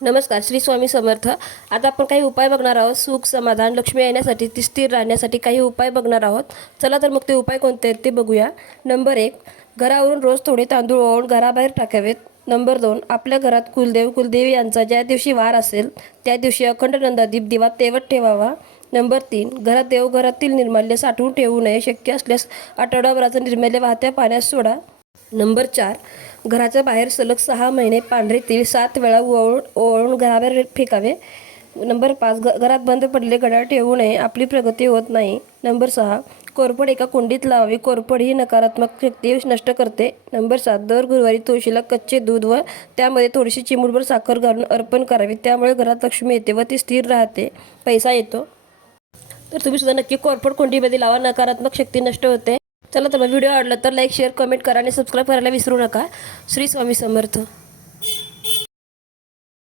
नमस्कार, श्री स्वामी समर्थ. आता आपण काही उपाय बघणार आहोत. सुख, समाधान, लक्ष्मी येण्यासाठी, ती स्थिर राहण्यासाठी काही उपाय बघणार आहोत. चला तर मग ते उपाय कोणते आहेत ते बघूया. नंबर 1, घरावरून रोज थोडे तांदूळ ओवून घराबाहेर टाकावेत. नंबर 2, आपल्या घरात कुलदेव कुलदेवी यांचा ज्या दिवशी वार असेल त्या दिवशी अखंड नंदादीप दिवा तेवत ठेवावा. नंबर 3, घरात देवघरातील निर्माल्य साठवून ठेवू नये. शक्य असल्यास आठवडाभराचं निर्माल्य वाहत्या पाण्यात सोडा. नंबर 4, घराच्या बाहेर सलग 6 महिने पांढरे तीळ 7 वेळा ओवाळून घराबाहेर फेकावे. नंबर 5, घरात बंद पडलेले घड्याळ ठेवू नये, आपली प्रगती होत नाही. नंबर 6, कोरफड एका कुंडीत लावावी. कोरफड ही नकारात्मक शक्ती नष्ट करते. नंबर 7, दर गुरुवारी तुळशीला कच्चे दूध व त्यामध्ये थोडीशी चिमूटभर साखर घालून अर्पण करावी. त्यामुळे घरात लक्ष्मी येते व ती स्थिर राहते, पैसा येतो. तर तुम्ही सुद्धा नक्की कोरफड कुंडीमध्ये लावा, नकारात्मक शक्ती नष्ट होते. चला तर मग व्हिडिओ आवडला तर लाईक, शेअर, कमेंट करा आणि सबस्क्राईब करायला विसरू नका. श्री स्वामी समर्थ.